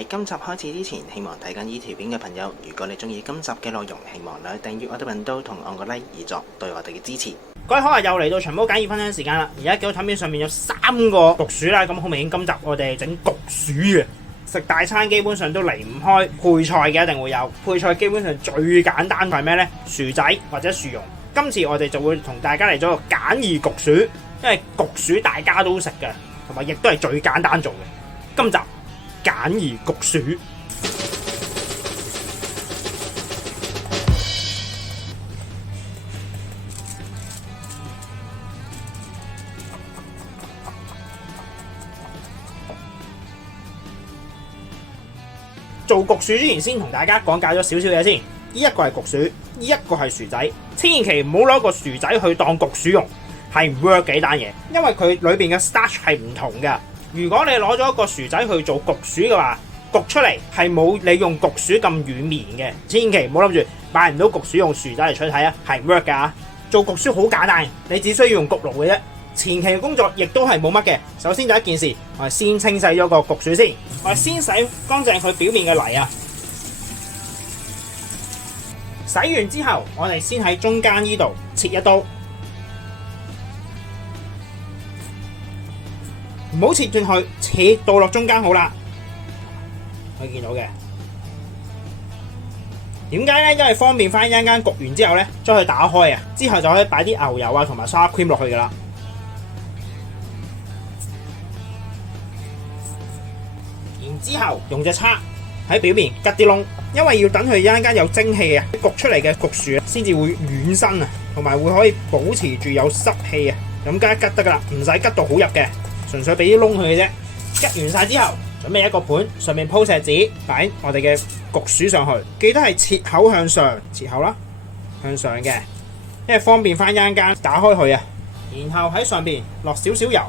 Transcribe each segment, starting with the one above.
喺今集開始之前，希望睇緊呢條片嘅朋友，如果你中意今集嘅內容，希望你訂閱我哋頻道同按個 like 以作對我哋嘅支持。各位好啊，又嚟到長毛簡易分享時間啦！而家見到台面上面有3個焗薯啦，咁好明顯今集我哋整焗薯嘅。食大餐基本上都離唔開配菜嘅，一定會有配菜。基本上最簡單係咩呢？薯仔或者薯蓉。今次我哋就會同大家嚟咗個簡易焗薯，因為焗薯大家都食嘅，同埋亦都係最簡單做嘅。今集簡易焗薯。做焗薯之前，先同大家講解咗少少嘢先。呢一個係焗薯，呢一個係薯仔。千祈唔好攞個薯仔去當焗薯用，係唔 work 嘅呢單嘢，因為佢裏邊嘅 starch 係唔同嘅。如果你攞咗一個薯仔去做焗薯嘅話，焗出嚟係冇你用焗薯咁軟綿嘅。千祈唔好諗住買唔到焗薯用薯仔嚟取睇啊，係唔 work 噶。做焗薯好簡單，你只需要用焗爐嘅啫。前期嘅工作亦都係冇乜嘅。首先第一件事，我哋先清洗咗個焗薯先。我哋先洗乾淨佢表面嘅泥啊。洗完之後，我哋先喺中間呢度切一刀，唔好切斷佢，切到落中間好啦。可以見到嘅。點解呢？因為方便翻一陣間焗完之後呢，將佢打開啊，之後就可以擺啲牛油啊同埋 sour cream 落去噶啦。然之後用隻叉喺表面吉啲窿，因為要等佢一陣間有蒸氣啊，焗出嚟嘅焗薯先至會軟身啊，同埋會可以保持住有濕氣啊。咁加一吉得噶啦，唔使吉到好入嘅，純粹俾啲窿佢嘅啫。吉完晒之後，準備一個盤，上面鋪錫紙，擺我哋嘅焗薯上去。記得係切口向上，切口啦，向上嘅，因為方便翻一陣間打開佢啊。然後喺上邊落少少油。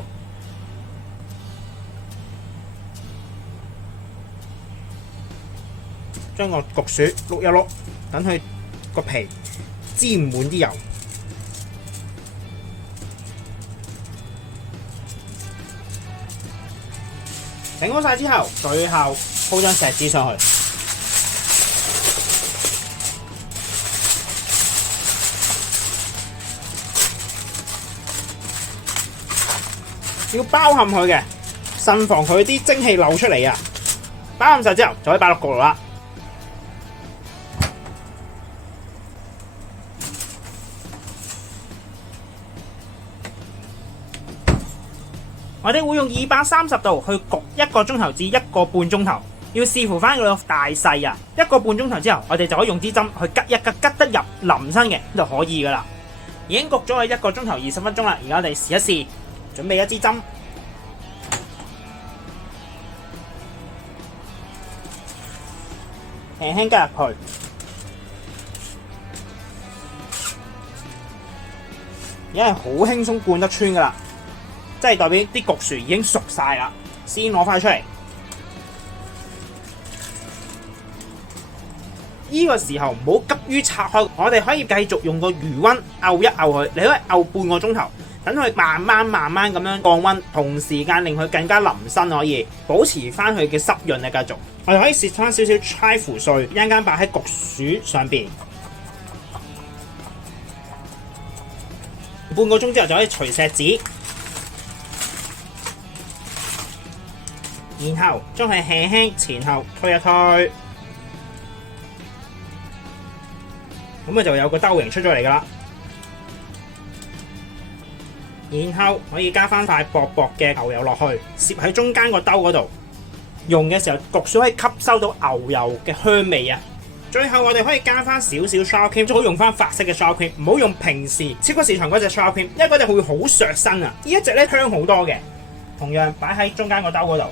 將個焗薯碌一碌，等佢個皮沾滿啲油。整好晒之後，最後鋪張錫紙上去。要包冚佢嘅，慎防佢啲蒸氣漏出嚟啊！包冚晒之後，就可以擺落焗爐啦。我哋會用230度去焗1個鐘頭至1個半鐘頭，要視乎翻佢個大細啊。1個半鐘頭之後，我哋就可以用支針去吉一吉，吉得入腍身嘅就可以噶啦。已經焗咗佢1個鐘頭20分鐘啦，而家我哋試一試，準備一支針，輕輕加入去，而家係好輕鬆灌得穿噶啦。即係代表啲焗薯已經熟晒啦，先攞翻出嚟。呢個時候唔好急於拆開，我哋可以繼續用個餘溫漚一漚佢，你可以漚半個鐘頭，等佢慢慢咁樣降溫，同時間令佢更加腍身，可以保持翻佢嘅濕潤啊。繼續，我哋可以切翻少少柴胡碎，一陣間擺喺焗薯上邊。半個鐘之後就可以除錫紙。然後將佢輕輕前後推一推，咁啊就有個兜形出咗嚟噶啦。然後可以加翻塊薄薄嘅牛油落去，攝喺中間個兜嗰度。用嘅時候焗薯可以吸收到牛油嘅香味啊。最後我哋可以加翻少少 sour cream，最好用翻法式嘅 sour cream，唔好用平時超級市場嗰隻 sour cream，因為嗰隻會好削身啊。呢一隻咧香好多嘅，同樣擺喺中間個兜嗰度。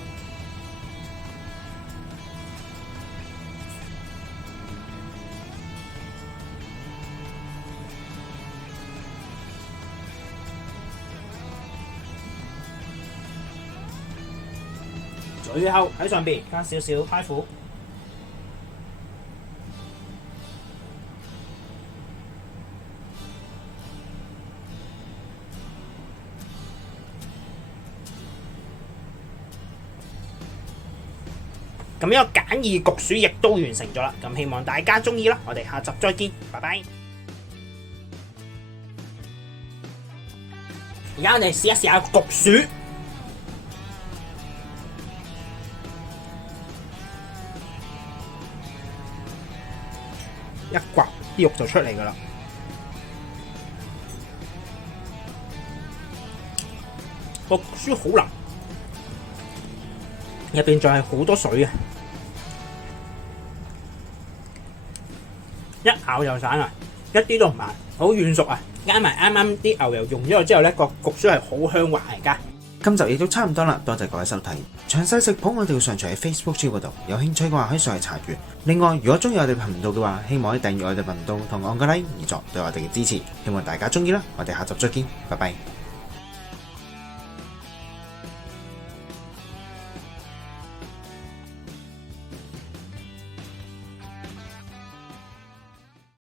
最後喺上邊加少少開苦。咁呢個簡易焗薯亦都完成咗啦。咁希望大家中意啦，我哋下集再見，拜拜。而家我哋試一下焗薯，一刮啲肉就出嚟噶啦。個焗薯好腍，入邊仲係好多水啊！一咬就散啊，一啲都唔硬，好軟熟啊！加埋啱啱啲牛油溶咗之後呢，個焗薯係好香滑嚟噶。今集亦都差唔多啦，多謝各位收睇。詳細食譜我哋會上傳喺 Facebook 嗰度，有興趣嘅話可以上去查閱。另外，如果中意我哋頻道嘅話，希望可以訂閱我哋頻道同按個 like 而作對我哋嘅支持。希望大家中意啦，我哋下集再見，拜拜。